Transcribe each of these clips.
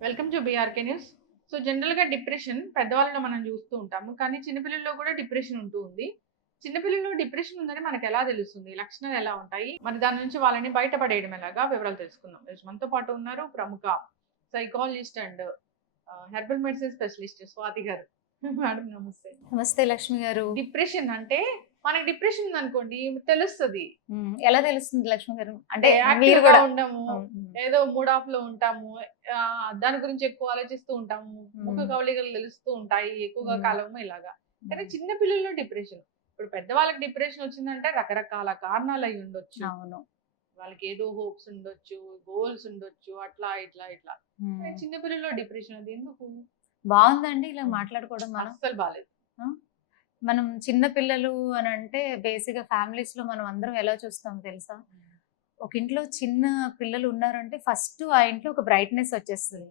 Welcome to BRK news. So జనరల్‌గా depression పెద్దవాళ్ళలో మనం చూస్తూ ఉంటాము. కానీ చిన్నపిల్లల్లో కూడా డిప్రెషన్ ఉంటూ ఉంది. చిన్నపిల్లల్లో డిప్రెషన్ ఉందని మనకెలా తెలుస్తుంది? లక్షణాలు ఎలా ఉంటాయి? మరి దాని నుంచి వాళ్ళని బయటపడేయడం ఎలాగా? వివరాలు తెలుసుకుందాం. ఈరోజు మనతో పాటు ఉన్నారు ప్రముఖ psychologist and herbal medicine specialist Swathi గారు. మేడం నమస్తే. నమస్తే లక్ష్మి గారు. డిప్రెషన్ అంటే మనకి డిప్రెషన్ ఉందనుకోండి తెలుస్తది. ఎలా తెలుస్తుంది లక్ష్మి గారు? అంటే మీరు యాక్టివ్‌గా కూడా ఉండము. ఏదో మూడ్ ఆఫ్‌లో ఉంటాము. దాని గురించి ఎక్కువ ఆలోచిస్తూ ఉంటాము. ముఖ కవళికలు తెలుస్తూ ఉంటాయి. ఎక్కువగా కాలము ఇలాగా. కానీ చిన్న పిల్లల్లో డిప్రెషన్. ఇప్పుడు పెద్దవాళ్ళకి డిప్రెషన్ వచ్చిందంటే రకరకాల కారణాలు అయి ఉండొచ్చు. అవును. వాళ్ళకి ఏదో హోప్స్ ఉండొచ్చు, గోల్స్ ఉండొచ్చు. అట్లా ఇట్లా. కానీ చిన్న పిల్లల్లో డిప్రెషన్ అది ఎందుకు? బాగుందండి ఇలా మాట్లాడుకోవడం. మనం అస్సలు బాలేదు. మనం చిన్న పిల్లలు అని అంటే బేసిక్‌గా ఫ్యామిలీస్ లో మనం అందరం ఎలా చూస్తాం తెలుసా? ఒక ఇంట్లో చిన్న పిల్లలు ఉన్నారంటే ఫస్ట్ ఆ ఇంట్లో ఒక బ్రైట్‌నెస్ వచ్చేస్తది.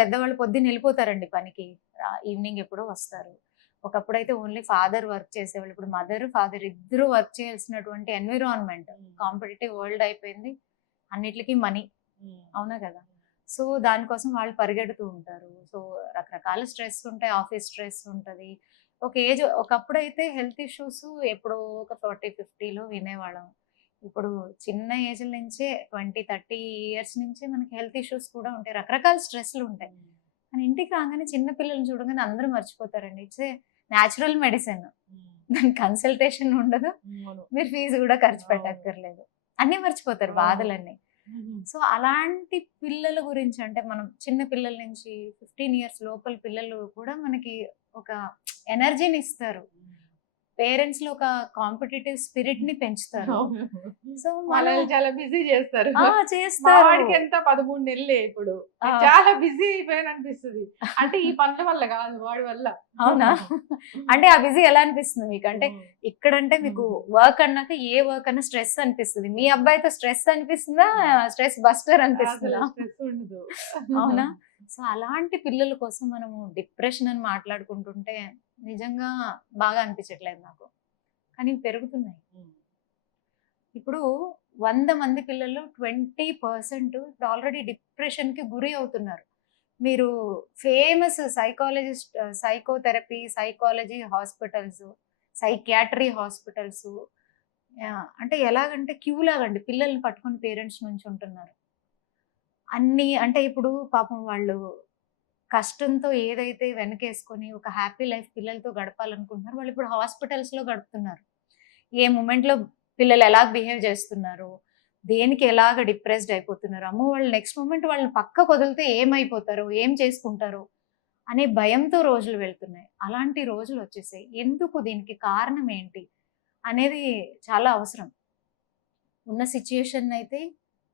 పెద్దవాళ్ళు పొద్దున్న వెళ్ళిపోతారండి పనికి. ఈవినింగ్ ఎప్పుడో వస్తారు. ఒకప్పుడైతే ఓన్లీ ఫాదర్ వర్క్ చేసేవాళ్ళు. ఇప్పుడు మదర్, ఫాదర్ ఇద్దరు వర్క్ చేయాల్సినటువంటి ఎన్విరాన్మెంట్ కాంపిటీటివ్ వరల్డ్ అయిపోయింది. అన్నిట్లికి మనీ. అవునా కదా? సో దానికోసం వాళ్ళు పరిగెడుతూ ఉంటారు. సో రకరకాల స్ట్రెస్ ఉంటాయి. ఆఫీస్ స్ట్రెస్ ఉంటది. ఒకప్పుడైతే హెల్త్ ఇష్యూస్ ఎప్పుడో ఒక 40, 50లో వినేవాళ్ళం. ఇప్పుడు చిన్న ఏజ్ నుంచే 20, 30 ఇయర్స్ నుంచే మనకి హెల్త్ ఇష్యూస్ కూడా ఉంటాయి. రకరకాల స్ట్రెస్‌లు ఉంటాయి. కానీ ఇంటికి రాగానే చిన్న పిల్లల్ని చూడగానే అందరూ మర్చిపోతారండి. It's a natural medicine. దానికి కన్సల్టేషన్ ఉండదు. మీరు ఫీజు కూడా ఖర్చు పెట్టక్కర్లేదు. అన్నీ మర్చిపోతారు బాధలన్నీ. సో అలాంటి పిల్లల గురించి అంటే మనం చిన్న పిల్లల నుంచి 15 ఇయర్స్ లోపల పిల్లలు కూడా మనకి ఒక ఎనర్జీని ఇస్తారు. పేరెంట్స్ లో ఒక కాంపిటేటివ్ స్పిరిట్ ని పెంచుతారు. సో వాళ్ళని చాలా బిజీ చేస్తారు. చేస్తారు. వాడికి ఎంత 13 నెలలే ఇప్పుడు. చాలా బిజీ అయిపోయాను అనిపిస్తుంది. అంటే ఈ పనుల వల్ల కాదు, వాడి వల్ల. అవునా? అంటే ఆ బిజీ ఎలా అనిపిస్తుంది మీకు? అంటే ఇక్కడంటే మీకు వర్క్ అన్నాక ఏ వర్క్ అన్నా స్ట్రెస్ అనిపిస్తుంది. మీ అబ్బాయితో స్ట్రెస్ అనిపిస్తుందా? స్ట్రెస్ బస్టర్ అనిపిస్తుందా? స్ట్రెస్ ఉండదు. అవునా? సో అలాంటి పిల్లల కోసం మనము డిప్రెషన్ అని మాట్లాడుకుంటుంటే నిజంగా బాగా అనిపించట్లేదు నాకు. కానీ పెరుగుతున్నాయి. ఇప్పుడు 100 మంది పిల్లలు 20% ఇప్పుడు ఆల్రెడీ డిప్రెషన్ కి గురి అవుతున్నారు. మీరు famous psychotherapy, psychology hospitals, psychiatry hospitals అంటే ఎలాగంటే క్యూ లాగండి పిల్లల్ని పట్టుకుని పేరెంట్స్ నుంచుంటున్నారు. అన్ని అంటే ఇప్పుడు పాపం వాళ్ళు కష్టంతో ఏదైతే వెనకేసుకొని ఒక హ్యాపీ లైఫ్ పిల్లలతో గడపాలనుకుంటున్నారు వాళ్ళు ఇప్పుడు హాస్పిటల్స్ లో గడుపుతున్నారు. ఏ మూమెంట్ లో పిల్లలు ఎలా బిహేవ్ చేస్తున్నారు, దేనికి ఎలాగ డిప్రెస్డ్ అయిపోతున్నారు, అమ్మో వాళ్ళు నెక్స్ట్ మూమెంట్ వాళ్ళని పక్క వదిలితే ఏమైపోతారు, ఏం చేసుకుంటారు అనే భయంతో రోజులు వెళ్తున్నాయి. అలాంటి రోజులు వచ్చేసాయి. ఎందుకు, దీనికి కారణం ఏంటి అనేది చాలా అవసరం. ఉన్న సిచ్యుయేషన్ అయితే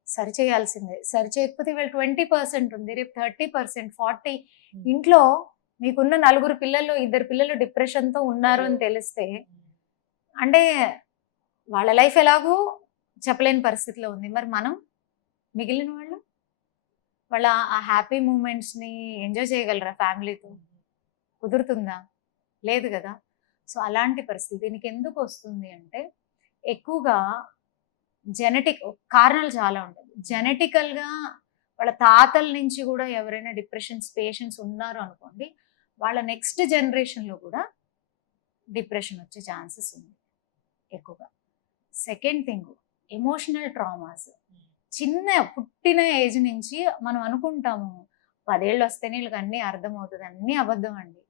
సరిచేయాల్సిందే. సరిచేయకపోతే వీళ్ళు 20% ఉంది, రేపు 30%, 40. ఇంట్లో మీకున్న 4 పిల్లల్లో 2 పిల్లలు డిప్రెషన్‌తో ఉన్నారు అని తెలిస్తే అంటే వాళ్ళ లైఫ్ ఎలాగో చెప్పలేని పరిస్థితిలో ఉంది. మరి మనం మిగిలిన వాళ్ళ ఆ హ్యాపీ మూమెంట్స్‌ని ఎంజాయ్ చేయగలరా ఫ్యామిలీతో? కుదురుతుందా? లేదు గదా! సో అలాంటి పరిస్థితి. దీనికి ఎందుకు వస్తుంది అంటే ఎక్కువగా కారణాలు చాలా ఉంటాయి. జెనెటికల్‌గా వాళ్ళ తాతల నుంచి కూడా ఎవరైనా డిప్రెషన్స్ పేషెంట్స్ ఉన్నారు అనుకోండి, వాళ్ళ నెక్స్ట్ జనరేషన్‌లో కూడా డిప్రెషన్ వచ్చే ఛాన్సెస్ ఉంది ఎక్కువగా. Second thing emotional traumas. పుట్టిన ఏజ్ నుంచి మనం అనుకుంటాము 10 ఏళ్ళు వస్తేనే వీళ్ళకి అన్నీ అర్థమవుతుంది. అన్నీ అబద్ధం అండి.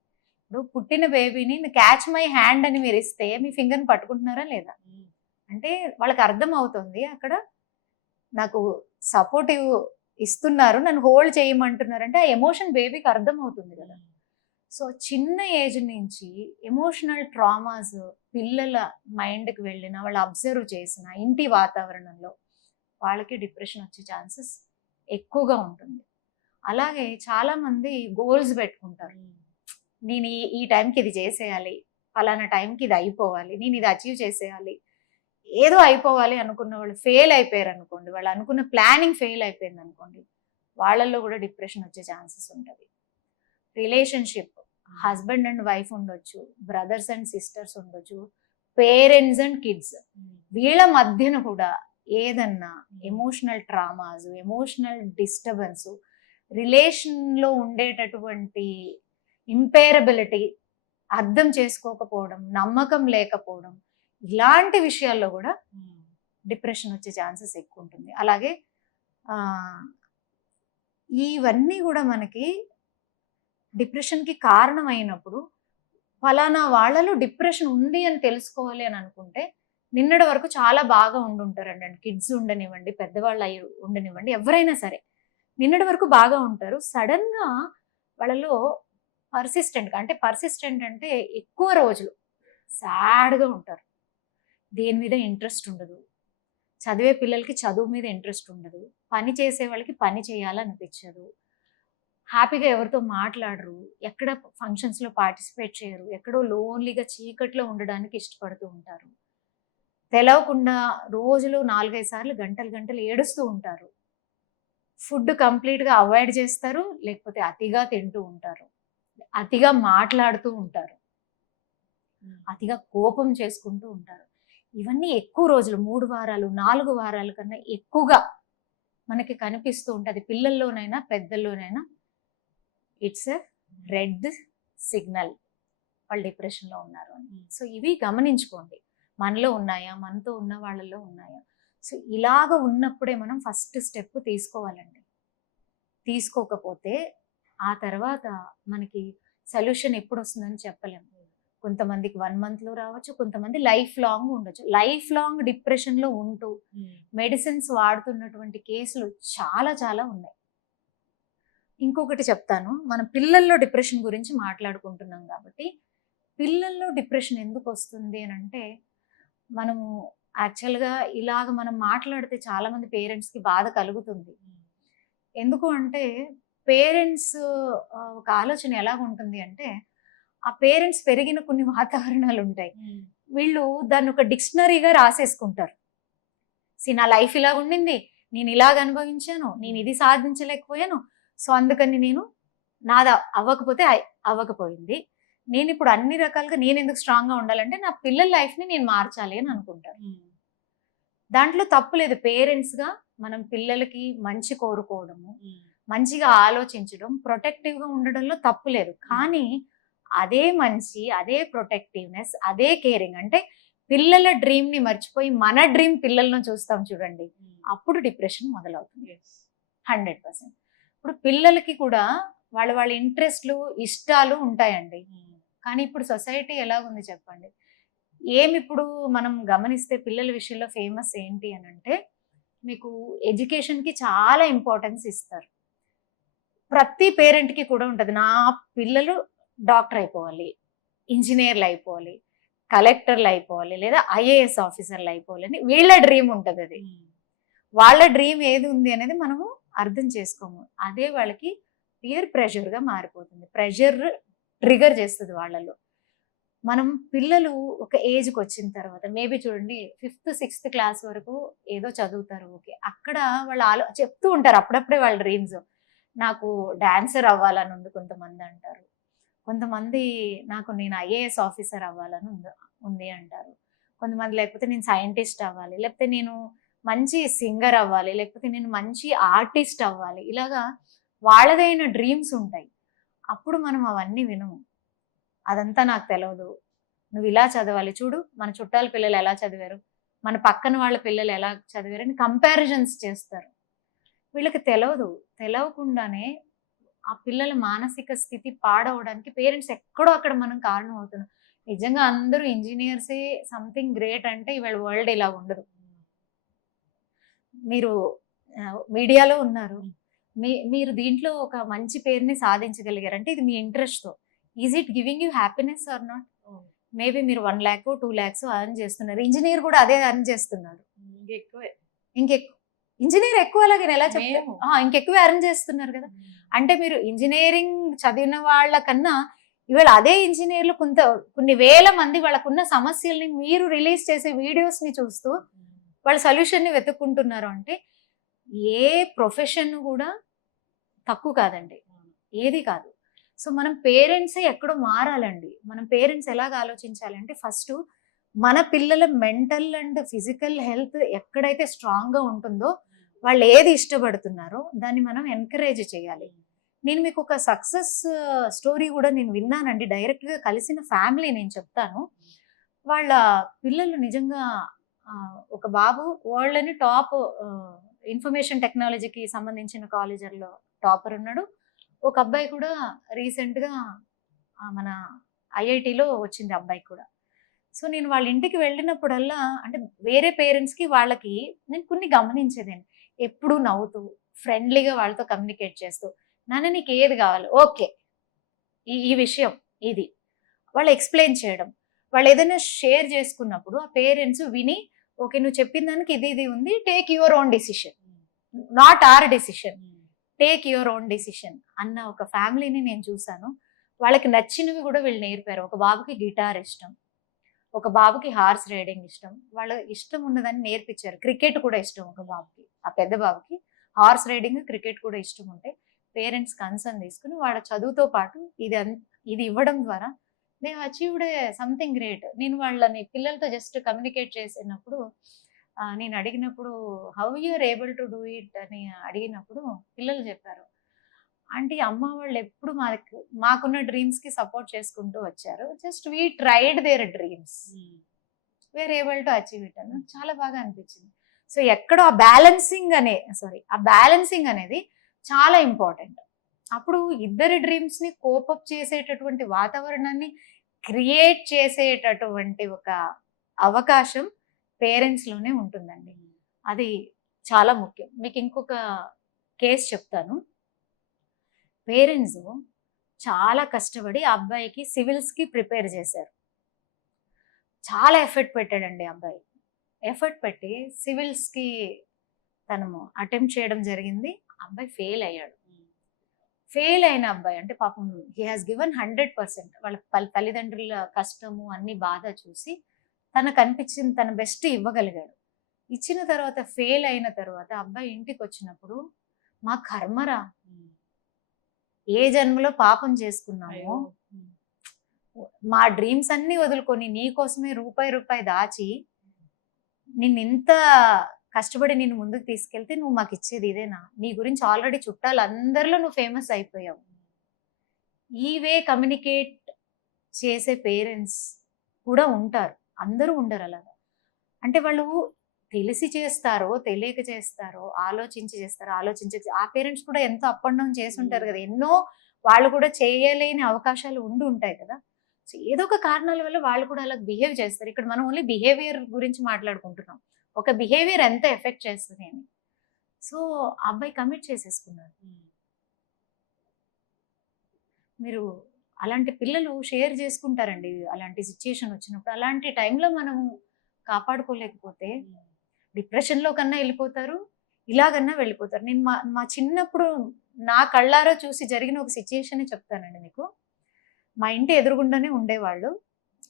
ఇప్పుడు పుట్టిన బేబీని క్యాచ్ మై హ్యాండ్ అని మీరు ఇస్తే మీ ఫింగర్‌ని పట్టుకుంటున్నారా లేదా? అంటే వాళ్ళకి అర్థం అవుతుంది అక్కడ నాకు సపోర్టివ్ ఇస్తున్నారు, నన్ను హోల్డ్ చేయమంటున్నారు అంటే ఆ ఎమోషన్ బేబీకి అర్థం అవుతుంది కదా. సో చిన్న ఏజ్ నుంచి ఎమోషనల్ ట్రామాస్ పిల్లల మైండ్కి వెళ్ళిన వాళ్ళు అబ్జర్వ్ చేసిన ఇంటి వాతావరణంలో వాళ్ళకి డిప్రెషన్ వచ్చే ఛాన్సెస్ ఎక్కువగా ఉంటుంది. అలాగే చాలా మంది గోల్స్ పెట్టుకుంటారు. నేను ఈ టైంకి ఇది చేసేయాలి, ఫలానా టైంకి ఇది అయిపోవాలి, నేను ఇది అచీవ్ చేసేయాలి, ఏదో అయిపోవాలి అనుకున్న వాళ్ళు ఫెయిల్ అయిపోయారు అనుకోండి, వాళ్ళు అనుకున్న ప్లానింగ్ ఫెయిల్ అయిపోయింది అనుకోండి, వాళ్ళల్లో కూడా డిప్రెషన్ వచ్చే ఛాన్సెస్ ఉంటుంది. రిలేషన్షిప్ హస్బెండ్ అండ్ వైఫ్ ఉండొచ్చు, బ్రదర్స్ అండ్ సిస్టర్స్ ఉండొచ్చు, పేరెంట్స్ అండ్ కిడ్స్, వీళ్ళ మధ్యన కూడా ఏదన్నా ఎమోషనల్ ట్రామాస్, ఎమోషనల్ డిస్టర్బెన్స్, రిలేషన్లో ఉండేటటువంటి ఇంపేరబిలిటీ, అర్థం చేసుకోకపోవడం, నమ్మకం లేకపోవడం, ఇలాంటి విషయాల్లో కూడా డిప్రెషన్ వచ్చే ఛాన్సెస్ ఎక్కువ ఉంటుంది. అలాగే ఇవన్నీ కూడా మనకి డిప్రెషన్కి కారణమైనప్పుడు ఫలానా వాళ్ళలో డిప్రెషన్ ఉంది అని తెలుసుకోవాలి అని అనుకుంటే నిన్నటి వరకు చాలా బాగా ఉండుంటారండి. కిడ్స్ ఉండనివ్వండి, పెద్దవాళ్ళు అయ్యి ఉండనివ్వండి, ఎవరైనా సరే నిన్నటి వరకు బాగా ఉంటారు. సడన్గా వాళ్ళలో పర్సిస్టెంట్ అంటే ఎక్కువ రోజులు సాడ్గా ఉంటారు. దేని మీద ఇంట్రెస్ట్ ఉండదు, చదివే పిల్లలకి చదువు మీద ఇంట్రెస్ట్ ఉండదు, పని చేసే వాళ్ళకి పని చేయాలనిపించదు, హ్యాపీగా ఎవరితో మాట్లాడరు, ఎక్కడ ఫంక్షన్స్లో పార్టిసిపేట్ చేయరు, ఎక్కడో లోన్లీగా చీకట్లో ఉండడానికి ఇష్టపడుతూ ఉంటారు, తెలవకుండా రోజులో 4-5 సార్లు గంటలు ఏడుస్తూ ఉంటారు, ఫుడ్ కంప్లీట్గా అవాయిడ్ చేస్తారు, లేకపోతే అతిగా తింటూ ఉంటారు, అతిగా మాట్లాడుతూ ఉంటారు, అతిగా కోపం చేసుకుంటూ ఉంటారు. ఇవన్నీ ఎక్కువ రోజులు 3 వారాలు 4 వారాల కన్నా ఎక్కువగా మనకి కనిపిస్తూ ఉంటుంది. పిల్లల్లోనైనా పెద్దల్లోనైనా ఇట్స్ ఎ రెడ్ సిగ్నల్ వాళ్ళు డిప్రెషన్లో ఉన్నారు అని. సో ఇవి గమనించుకోండి, మనలో ఉన్నాయా, మనతో ఉన్న వాళ్ళలో ఉన్నాయా. సో ఇలాగ ఉన్నప్పుడే మనం ఫస్ట్ స్టెప్ తీసుకోవాలండి. తీసుకోకపోతే ఆ తర్వాత మనకి సొల్యూషన్ ఎప్పుడు వస్తుందని చెప్పలేము. కొంతమందికి 1 monthలో రావచ్చు, కొంతమంది లైఫ్ లాంగ్ ఉండొచ్చు. లైఫ్ లాంగ్ డిప్రెషన్లో ఉంటూ మెడిసిన్స్ వాడుతున్నటువంటి కేసులు చాలా ఉన్నాయి. ఇంకొకటి చెప్తాను, మనం పిల్లల్లో డిప్రెషన్ గురించి మాట్లాడుకుంటున్నాం కాబట్టి పిల్లల్లో డిప్రెషన్ ఎందుకు వస్తుంది అని అంటే, మనము యాక్చువల్గా ఇలాగ మనం మాట్లాడితే చాలామంది పేరెంట్స్కి బాధ కలుగుతుంది. ఎందుకు అంటే పేరెంట్స్ ఒక ఆలోచన ఎలాగ ఉంటుంది అంటే, ఆ పేరెంట్స్ పెరిగిన కొన్ని వాతావరణాలు ఉంటాయి, వీళ్ళు దాన్ని ఒక డిక్షనరీగా రాసేసుకుంటారు. నా లైఫ్ ఇలా ఉండింది, నేను ఇలాగ అనుభవించాను, నేను ఇది సాధించలేకపోయాను, సో అందుకని నాది అవ్వకపోతే అవ్వకపోయింది, నేను ఇప్పుడు అన్ని రకాలుగా నేను ఎందుకు స్ట్రాంగ్గా ఉండాలంటే నా పిల్లల లైఫ్ని నేను మార్చాలి అని అనుకుంటారు. దాంట్లో తప్పు లేదు. పేరెంట్స్గా మనం పిల్లలకి మంచి కోరుకోవడము, మంచిగా ఆలోచించడం, ప్రొటెక్టివ్గా ఉండడంలో తప్పు లేదు. కానీ అదే మంచి, అదే ప్రొటెక్టివ్నెస్, అదే కేరింగ్ అంటే పిల్లల డ్రీమ్ని మర్చిపోయి మన డ్రీమ్ పిల్లలను చూస్తాం చూడండి, అప్పుడు డిప్రెషన్ మొదలవుతుంది 100%. ఇప్పుడు పిల్లలకి కూడా వాళ్ళ ఇంట్రెస్ట్లు, ఇష్టాలు ఉంటాయండి. కానీ ఇప్పుడు సొసైటీ ఎలా ఉంది చెప్పండి. ఇప్పుడు మనం గమనిస్తే పిల్లల విషయంలో ఫేమస్ ఏంటి అని అంటే, మీకు ఎడ్యుకేషన్కి చాలా ఇంపార్టెన్స్ ఇస్తారు. ప్రతి పేరెంట్కి కూడా ఉంటుంది, నా పిల్లలు డాక్టర్ అయిపోవాలి, ఇంజనీర్లు అయిపోవాలి, కలెక్టర్లు అయిపోవాలి, లేదా ఐఏఎస్ ఆఫీసర్లు అయిపోవాలి అని వీళ్ళ డ్రీమ్ ఉంటుంది. అది వాళ్ళ డ్రీమ్ ఏది ఉంది అనేది మనము అర్థం చేసుకోము. అదే వాళ్ళకి పియర్ ప్రెషర్గా మారిపోతుంది. ప్రెషర్ ట్రిగర్ చేస్తుంది వాళ్ళలో. మనం పిల్లలు ఒక ఏజ్కి వచ్చిన తర్వాత మేబీ చూడండి 5th 6th క్లాస్ వరకు ఏదో చదువుతారు, ఓకే, అక్కడ వాళ్ళు చెప్తూ ఉంటారు అప్పుడప్పుడే వాళ్ళ డ్రీమ్స్. నాకు డాన్సర్ అవ్వాలని ఉంది కొంతమంది అంటారు, కొంతమంది నేను ఐఏఎస్ ఆఫీసర్ అవ్వాలని ఉంది అంటారు, కొంతమంది లేకపోతే నేను సైంటిస్ట్ అవ్వాలి, లేకపోతే నేను మంచి సింగర్ అవ్వాలి, లేకపోతే నేను మంచి ఆర్టిస్ట్ అవ్వాలి, ఇలాగా వాళ్ళదైన డ్రీమ్స్ ఉంటాయి. అప్పుడు మనం అవన్నీ వినము, అదంతా నాకు తెలియదు, నువ్వు ఇలా చదవాలి, చూడు మన చుట్టాల పిల్లలు ఎలా చదివారు, మన పక్కన వాళ్ళ పిల్లలు ఎలా చదివారు అని కంపారిజన్స్ చేస్తారు. వీళ్ళకి తెలవకుండానే ఆ పిల్లల మానసిక స్థితి పాడవడానికి పేరెంట్స్ ఎక్కడో అక్కడ మనం కారణం అవుతున్నాం. నిజంగా అందరూ ఇంజనీర్సే సంథింగ్ గ్రేట్ అంటే ఇవాళ వరల్డ్ ఇలా ఉండదు. మీరు మీడియాలో ఉన్నారు, మీరు దీంట్లో ఒక మంచి పేరుని సాధించగలిగారు అంటే ఇది మీ ఇంట్రెస్ట్తో. Is it giving you happiness are not? Maybe మీరు 1 lakh 2 lakhs అర్న్ చేస్తున్నారు, ఇంజనీర్ కూడా అదే అర్న్ చేస్తున్నాడు, ఇంకెక్కువ ఇంజనీర్ ఎక్కువ, అలాగే ఎలా చెప్తాము, ఇంకెక్కువ అర్న్ చేస్తున్నారు కదా. అంటే మీరు ఇంజనీరింగ్ చదివిన వాళ్ళ కన్నా ఇవాళ అదే ఇంజనీర్లు కొన్ని వేల మంది వాళ్ళకున్న సమస్యల్ని మీరు రిలీజ్ చేసే వీడియోస్ని చూస్తూ వాళ్ళ సొల్యూషన్ని వెతుక్కుంటున్నారు. అంటే ఏ ప్రొఫెషన్ కూడా తక్కువ కాదండి, ఏది కాదు. సో మనం పేరెంట్సే ఎక్కడో మారాలండి. మనం పేరెంట్స్ ఎలాగ ఆలోచించాలంటే, ఫస్ట్ మన పిల్లల మెంటల్ అండ్ ఫిజికల్ హెల్త్ ఎక్కడైతే స్ట్రాంగ్గా ఉంటుందో వాళ్ళు ఏది ఇష్టపడుతున్నారో దాన్ని మనం ఎంకరేజ్ చేయాలి. నేను మీకు ఒక సక్సెస్ స్టోరీ కూడా నేను విన్నానండి, డైరెక్ట్గా కలిసిన ఫ్యామిలీ నేను చెప్తాను. వాళ్ళ పిల్లలు నిజంగా ఒక బాబు వరల్డ్‌లోని టాప్ ఇన్ఫర్మేషన్ టెక్నాలజీకి సంబంధించిన కాలేజీల్లో టాపర్ ఉన్నాడు. ఒక అబ్బాయి కూడా రీసెంట్‌గా మన ఐఐటీలో వచ్చింది అబ్బాయికి కూడా. సో నేను వాళ్ళ ఇంటికి వెళ్ళినప్పుడల్లా అంటే వేరే పేరెంట్స్‌కి వాళ్ళకి నేను కొన్ని గమనించేదాన్ని. ఎప్పుడూ నవ్వుతూ, ఫ్రెండ్లీగా వాళ్ళతో కమ్యూనికేట్ చేస్తూ, నాన్న నీకు ఏది కావాలి? ఓకే. ఈ విషయం ఇది. వాళ్ళు ఎక్స్‌ప్లెయిన్ చేయడం. వాళ్ళు ఏదైనా షేర్ చేసుకున్నప్పుడు ఆ పేరెంట్స్ విని, ఓకే నువ్వు చెప్పిన దానికి ఇది ఉంది. Take your own decision. Not our decision. Take your own decision అన్న ఒక ఫ్యామిలీని నేను చూసాను. వాళ్ళకి నచ్చినవి కూడా వీళ్ళు నేర్పారు. ఒక బాబుకి గిటార్ ఇష్టం. ఒక బాబుకి హార్స్ రైడింగ్ ఇష్టం. వాళ్ళ ఇష్టం ఉన్నదాన్ని నేర్పించారు. క్రికెట్ కూడా ఇష్టం ఒక బాబుకి. ఆ పెద్ద బాబుకి హార్స్ రైడింగ్, క్రికెట్ కూడా ఇష్టం ఉంటే పేరెంట్స్ కన్సర్న్ తీసుకుని వాళ్ళ చదువుతో పాటు ఇది ఇవ్వడం ద్వారా దే అచీవ్డ్ సంథింగ్ గ్రేట్. నేను వాళ్ళని పిల్లలతో జస్ట్ కమ్యూనికేట్ చేసినప్పుడు నేను అడిగినప్పుడు how you are able to do it అని అడిగినప్పుడు పిల్లలు చెప్పారు, ఆంటీ అమ్మ వాళ్ళు ఎప్పుడు మాకున్న డ్రీమ్స్ కి సపోర్ట్ చేసుకుంటూ వచ్చారు. Just we tried their dreams, we are able to achieve it అని చాలా బాగా అనిపించింది. సో ఎక్కడో ఆ బ్యాలెన్సింగ్ అనేది చాలా ఇంపార్టెంట్. అప్పుడు ఇద్దరి డ్రీమ్స్ ని కోపప్ చేసేటటువంటి వాతావరణాన్ని క్రియేట్ చేసేటటువంటి ఒక అవకాశం పేరెంట్స్ లోనే ఉంటుందండి. అది చాలా ముఖ్యం. మీకు ఇంకొక కేసు చెప్తాను. పేరెంట్స్ చాలా కష్టపడి ఆ అబ్బాయికి సివిల్స్ కి ప్రిపేర్ చేశారు. చాలా ఎఫర్ట్ పెట్టాడండి అబ్బాయి. ఎఫర్ట్ పెట్టి సివిల్స్ కి తను అటెంప్ట్ చేయడం జరిగింది. అబ్బాయి ఫెయిల్ అయ్యాడు. ఫెయిల్ అయిన అబ్బాయి అంటే పాపం హీ హాస్ గివెన్ 100%. వాళ్ళ తల్లిదండ్రుల కష్టము అన్ని బాధ చూసి తనకు అనిపించింది తన బెస్ట్ ఇవ్వగలిగాడు. ఇచ్చిన తర్వాత ఫెయిల్ అయిన తర్వాత అబ్బాయి ఇంటికి వచ్చినప్పుడు మా కర్మరా, ఏ జన్మలో పాపం చేసుకున్నామో, మా డ్రీమ్స్ అన్ని వదులుకొని నీ కోసమే రూపాయి దాచి నిన్ను ఇంత కష్టపడి నిన్ను ముందుకు తీసుకెళ్తే నువ్వు మాకు ఇచ్చేది ఇదేనా? నీ గురించి ఆల్రెడీ చుట్టాలు అందరిలో నువ్వు ఫేమస్ అయిపోయావు. ఈ వే కమ్యూనికేట్ చేసే పేరెంట్స్ కూడా ఉంటారు, అందరూ ఉండరు అలాగా. అంటే వాళ్ళు తెలిసి చేస్తారో తెలియక చేస్తారో, ఆలోచించి చేస్తారో ఆ పేరెంట్స్ కూడా ఎంతో అప్ అండ్ డౌన్ చేసి ఉంటారు కదా. ఎన్నో వాళ్ళు కూడా చేయలేని అవకాశాలు ఉంటాయి కదా. సో ఏదో ఒక కారణాల వల్ల వాళ్ళు కూడా అలా బిహేవ్ చేస్తారు. ఇక్కడ మనం ఓన్లీ బిహేవియర్ గురించి మాట్లాడుకుంటున్నాం, ఒక బిహేవియర్ ఎంత ఎఫెక్ట్ చేస్తుంది అని. సో అబ్బాయి కమిట్ చేసేసుకున్నాడు. మీరు అలాంటి పిల్లలు షేర్ చేసుకుంటారండి అలాంటి సిచ్యుయేషన్ వచ్చినప్పుడు. అలాంటి టైంలో మనము కాపాడుకోలేకపోతే డిప్రెషన్లో కన్నా వెళ్ళిపోతారు, ఇలాగన్నా వెళ్ళిపోతారు. నేను మా చిన్నప్పుడు నా కళ్ళారా చూసి జరిగిన ఒక సిచ్యుయేషన్ చెప్తానండి మీకు. మా ఇంటి ఎదురుగుండానే ఉండేవాళ్ళు.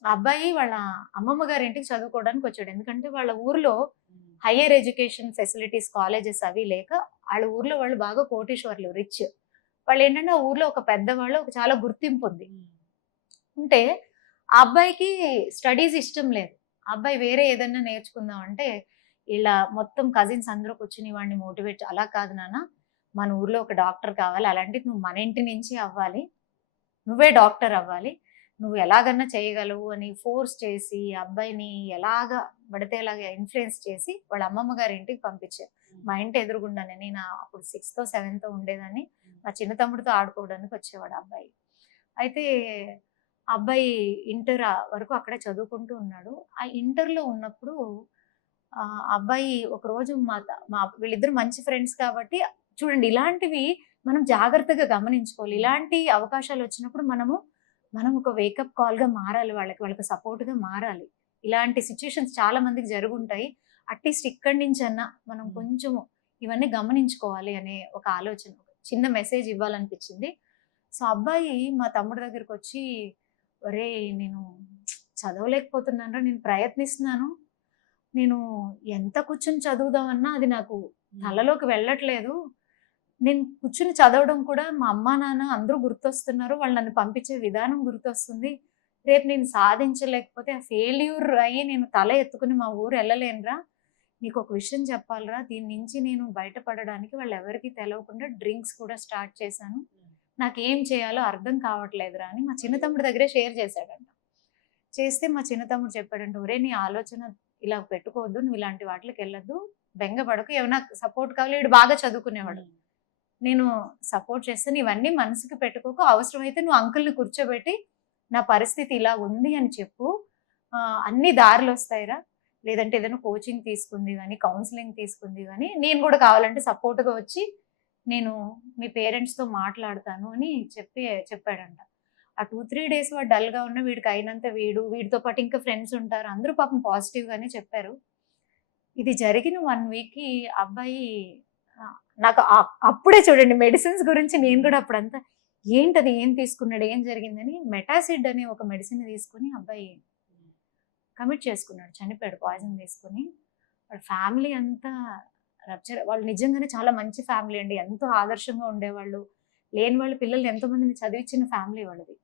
ఆ అబ్బాయి వాళ్ళ అమ్మమ్మ గారి ఇంటికి చదువుకోవడానికి వచ్చాడు. ఎందుకంటే వాళ్ళ ఊర్లో హయ్యర్ ఎడ్యుకేషన్ ఫెసిలిటీస్, కాలేజెస్ అవి లేక వాళ్ళ ఊర్లో వాళ్ళు బాగా కోటీశ్వర్లు, రిచ్. వాళ్ళు ఏంటంటే ఆ ఊర్లో ఒక పెద్దవాళ్ళు ఒక చాలా గుర్తింపు ఉంది. ఉంటే ఆ అబ్బాయికి స్టడీస్ ఇష్టం లేదు. ఆ అబ్బాయి వేరే ఏదైనా నేర్చుకుందాం అంటే ఇలా మొత్తం కజిన్స్ అందరూ కూర్చుని వాడిని మోటివేట్, అలా కాదు నాన్న, మన ఊర్లో ఒక డాక్టర్ కావాలి, అలాంటిది నువ్వు మన ఇంటి నుంచి అవ్వాలి, నువ్వే డాక్టర్ అవ్వాలి, నువ్వు ఎలాగన్నా చేయగలవు అని ఫోర్స్ చేసి అబ్బాయిని ఎలాగా పడితే ఎలాగా ఇన్ఫ్లుయెన్స్ చేసి వాళ్ళ అమ్మమ్మ గారి ఇంటికి పంపించారు. మా ఇంటి ఎదురుగుండానే, నేను అప్పుడు 6th or 7th ఉండేదాన్ని. మా చిన్న తమ్ముడితో ఆడుకోవడానికి వచ్చేవాడు అబ్బాయి. అయితే అబ్బాయి ఇంటర్ వరకు అక్కడే చదువుకుంటూ ఉన్నాడు. ఆ ఇంటర్లో ఉన్నప్పుడు అబ్బాయి ఒకరోజు మా వీళ్ళిద్దరు మంచి ఫ్రెండ్స్ కాబట్టి, చూడండి ఇలాంటివి మనం జాగ్రత్తగా గమనించుకోవాలి. ఇలాంటి అవకాశాలు వచ్చినప్పుడు మనం ఒక వేకప్ కాల్గా మారాలి, వాళ్ళకి సపోర్ట్గా మారాలి. ఇలాంటి సిచ్యుయేషన్స్ చాలా మందికి జరుగుంటాయి. అట్లీస్ట్ ఇక్కడి నుంచి అన్నా మనం కొంచెము ఇవన్నీ గమనించుకోవాలి అనే ఒక ఆలోచన, చిన్న మెసేజ్ ఇవ్వాలనిపించింది. సో అబ్బాయి మా తమ్ముడి దగ్గరకు వచ్చి, ఒరే నేను చదవలేకపోతున్నాను, నేను ప్రయత్నిస్తున్నాను, నేను ఎంత కూర్చొని చదువుదామన్నా అది నాకు తలలోకి వెళ్ళట్లేదు, నేను కూర్చుని చదవడం కూడా మా అమ్మా నాన్న అందరూ గుర్తొస్తున్నారు, వాళ్ళు నన్ను పంపించే విధానం గుర్తొస్తుంది, రేపు నేను సాధించలేకపోతే ఆ ఫెయిల్యూర్ అయ్యి నేను తల ఎత్తుకుని మా ఊరు వెళ్ళలేనురా, నీకు ఒక విషయం చెప్పాలిరా, దీని నుంచి నేను బయటపడడానికి వాళ్ళు ఎవరికి తెలవకుండా డ్రింక్స్ కూడా స్టార్ట్ చేశాను, నాకేం చేయాలో అర్థం కావట్లేదురా అని మా చిన్న తమ్ముడి దగ్గరే షేర్ చేశాడంట. చేస్తే మా చిన్న తమ్ముడు చెప్పాడంట, ఒరే నీ ఆలోచన ఇలా పెట్టుకోవద్దు, నువ్వు ఇలాంటి వాటికి వెళ్ళొద్దు, బెంగపడకు, ఏమైనా సపోర్ట్ కావాలి, వీడు బాగా చదువుకునేవాడు, నేను సపోర్ట్ చేస్తాను, ఇవన్నీ మనసుకి పెట్టుకోకు, అవసరమైతే నువ్వు అంకుల్ని కూర్చోబెట్టి నా పరిస్థితి ఇలా ఉంది అని చెప్పు, అన్ని దారులు వస్తాయిరా, లేదంటే ఏదైనా కోచింగ్ తీసుకుంది కానీ కౌన్సిలింగ్ తీసుకుంది కానీ నేను కూడా కావాలంటే సపోర్ట్గా వచ్చి నేను మీ పేరెంట్స్తో మాట్లాడతాను అని చెప్పాడంట. ఆ 2-3 డేస్ వాడు డల్గా ఉన్న, వీడికి అయినంత వీడితో పాటు ఇంకా ఫ్రెండ్స్ ఉంటారు, అందరూ పాపం పాజిటివ్గానే చెప్పారు. ఇది జరిగిన 1 వీక్కి అబ్బాయి నాకు అప్పుడే చూడండి మెడిసిన్స్ గురించి నేను కూడా అప్పుడంతా ఏంటది, ఏం తీసుకున్నాడు, ఏం జరిగిందని మెటాసిడ్ అనే ఒక మెడిసిన్ తీసుకుని అబ్బాయి కమిట్ చేసుకున్నాడు, చనిపోయాడు పాయిజన్ తీసుకుని. వాళ్ళ ఫ్యామిలీ అంతా రప్చర్, వాళ్ళు నిజంగానే చాలా మంచి ఫ్యామిలీ అండి, ఎంతో ఆదర్శంగా ఉండేవాళ్ళు, లేని వాళ్ళ పిల్లల్ని ఎంతోమందిని చదివించిన ఫ్యామిలీ వాళ్ళది.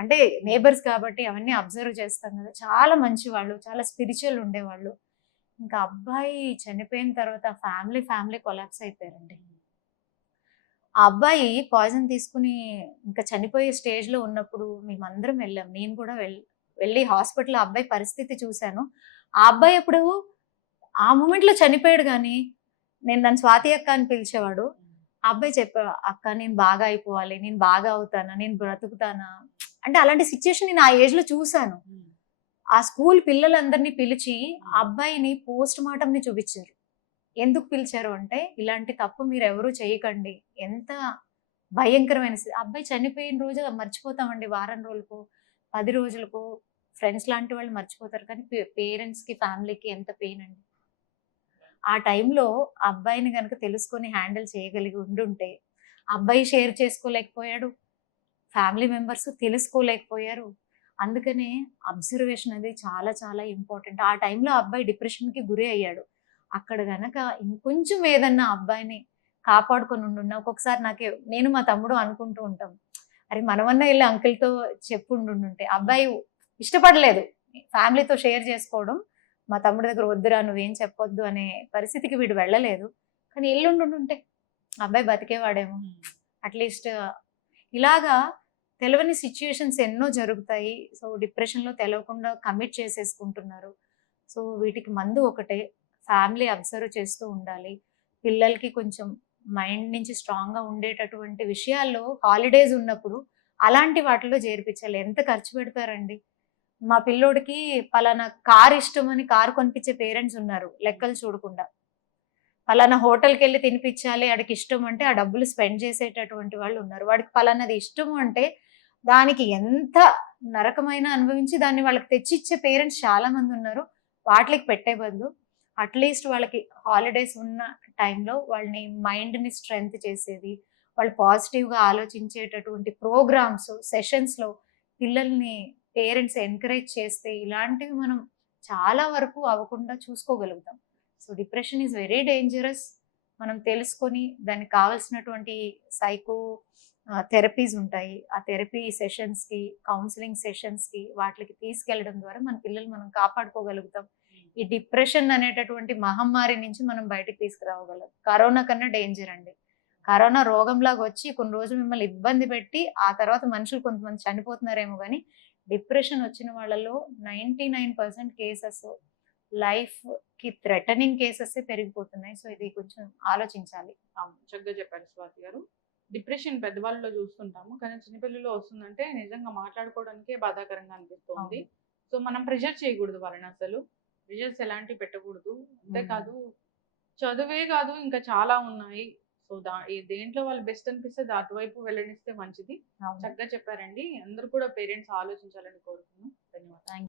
అంటే నేబర్స్ కాబట్టి అవన్నీ అబ్జర్వ్ చేస్తాం కదా, చాలా మంచి వాళ్ళు, చాలా స్పిరిచువల్ ఉండేవాళ్ళు. ఇంకా అబ్బాయి చనిపోయిన తర్వాత ఫ్యామిలీ కొలాప్స్ అయిపోయారండి. ఆ అబ్బాయి పాయిజన్ తీసుకుని ఇంకా చనిపోయే స్టేజ్లో ఉన్నప్పుడు మేమందరం వెళ్ళాం, నేను కూడా వెళ్ళి హాస్పిటల్ అబ్బాయి పరిస్థితి చూశాను. ఆ అబ్బాయి అప్పుడు ఆ మూమెంట్లో చనిపోయాడు, కానీ నేను నన్ను స్వాతి అక్క అని పిలిచేవాడు. ఆ అబ్బాయి చెప్పాడు, అక్క నేను బాగా అయిపోవాలి, నేను బాగా అవుతానా, నేను బ్రతుకుతానా, అంటే అలాంటి సిచ్యుయేషన్ నేను ఆ ఏజ్లో చూశాను. ఆ స్కూల్ పిల్లలందరినీ పిలిచి ఆ అబ్బాయిని పోస్ట్ మార్టంని చూపించారు. ఎందుకు పిలిచారు అంటే, ఇలాంటి తప్పు మీరు ఎవరూ చేయకండి, ఎంత భయంకరమైన అబ్బాయి చనిపోయిన రోజు మర్చిపోతామండి, వారం రోజులకు 10 రోజులకు ఫ్రెండ్స్ లాంటి వాళ్ళు మర్చిపోతారు, కానీ పేరెంట్స్కి ఫ్యామిలీకి ఎంత పెయిన్ అండి. ఆ టైంలో ఆ అబ్బాయిని కనుక తెలుసుకొని హ్యాండిల్ చేయగలిగి ఉండుంటే, అబ్బాయి షేర్ చేసుకోలేకపోయాడు, ఫ్యామిలీ మెంబర్స్ తెలుసుకోలేకపోయారు. అందుకనే అబ్జర్వేషన్ అనేది చాలా చాలా ఇంపార్టెంట్. ఆ టైంలో అబ్బాయి డిప్రెషన్కి గురి అయ్యాడు. అక్కడ గనక ఇంకొంచెం ఏదన్నా అబ్బాయిని కాపాడుకొని ఉండున్నా, ఒక్కొక్కసారి నేను మా తమ్ముడు అనుకుంటూ ఉంటాం, అరే మనమన్నా వెళ్ళి అంకుల్తో చెప్పుండుంటే, అబ్బాయి ఇష్టపడలేదు ఫ్యామిలీతో షేర్ చేసుకోవడం, మా తమ్ముడి దగ్గర వద్దురా నువ్వేం చెప్పొద్దు అనే పరిస్థితికి వీడు వెళ్ళలేదు, కానీ ఎల్లుండుంటే అబ్బాయి బతికేవాడేమో. అట్లీస్ట్ ఇలాగా తెలియని సిచ్యుయేషన్స్ ఎన్నో జరుగుతాయి. సో డిప్రెషన్లో తెలవకుండా కమిట్ చేసేసుకుంటున్నారు. సో వీటికి మందు ఒకటే, ఫ్యామిలీ అబ్జర్వ్ చేస్తూ ఉండాలి, పిల్లలకి కొంచెం మైండ్ నుంచి స్ట్రాంగ్గా ఉండేటటువంటి విషయాల్లో హాలిడేస్ ఉన్నప్పుడు అలాంటి వాటిలో చేర్పించాలి. ఎంత ఖర్చు పెడతారండి, మా పిల్లోడికి పలానా కార్ ఇష్టం అని కారు కొనిపించే పేరెంట్స్ ఉన్నారు, లెక్కలు చూడకుండా. పలానా హోటల్కి వెళ్ళి తినిపించాలి, వాడికి ఇష్టం అంటే ఆ డబ్బులు స్పెండ్ చేసేటటువంటి వాళ్ళు ఉన్నారు. వాడికి పలానాది ఇష్టం అంటే దానికి ఎంత నరకమైన అనుభవించి దాన్ని వాళ్ళకి తెచ్చిచ్చే పేరెంట్స్ చాలా మంది ఉన్నారు. వాటికి పెట్టే బదులు అట్లీస్ట్ వాళ్ళకి హాలిడేస్ ఉన్న టైంలో వాళ్ళని మైండ్ని స్ట్రెంగ్త్ చేసేది, వాళ్ళు పాజిటివ్గా ఆలోచించేటటువంటి ప్రోగ్రామ్స్ సెషన్స్లో పిల్లల్ని పేరెంట్స్ ఎంకరేజ్ చేస్తే ఇలాంటివి మనం చాలా వరకు అవ్వకుండా చూసుకోగలుగుతాం. So depression is very dangerous. మనం తెలుసుకొని దానికి కావాల్సినటువంటి సైకో థెరపీస్ ఉంటాయి, ఆ థెరపీ సెషన్స్కి, కౌన్సిలింగ్ సెషన్స్కి వాటికి తీసుకెళ్ళడం ద్వారా మన పిల్లలు మనం కాపాడుకోగలుగుతాం. ఈ డిప్రెషన్ అనేటటువంటి మహమ్మారి నుంచి మనం బయటకు తీసుకురావగలం. కరోనా కన్నా డేంజర్ అండి. కరోనా రోగంలాగా వచ్చి కొన్ని రోజులు మిమ్మల్ని ఇబ్బంది పెట్టి ఆ తర్వాత మనుషులు కొంతమంది చనిపోతున్నారేమో, కానీ డిప్రెషన్ వచ్చిన వాళ్ళలో 99% కేసెస్ లైఫ్కి థ్రెటనింగ్ కేసెస్ పెరిగిపోతున్నాయి. సో ఇది కొంచెం ఆలోచించాలి. అవును, చక్కగా చెప్పారు స్వాతి గారు. డిప్రెషన్ పెద్దవాళ్ళలో చూస్తుంటాము, కానీ చిన్నపిల్లల్లో వస్తుందంటే నిజంగా మాట్లాడుకోవడానికే బాధాకరంగా అనిపిస్తుంది. సో మనం ప్రెషర్ చేయకూడదు వాళ్ళని, అసలు ప్రెషర్స్ ఎలాంటివి పెట్టకూడదు. అంతేకాదు చదువే కాదు ఇంకా చాలా ఉన్నాయి. సో దేంట్లో వాళ్ళు బెస్ట్ అనిపిస్తే అటువైపు వెళ్ళనిస్తే మంచిది. చక్కగా చెప్పారండి. అందరూ కూడా పేరెంట్స్ ఆలోచించాలని కోరుతున్నాను. ధన్యవాదాలు.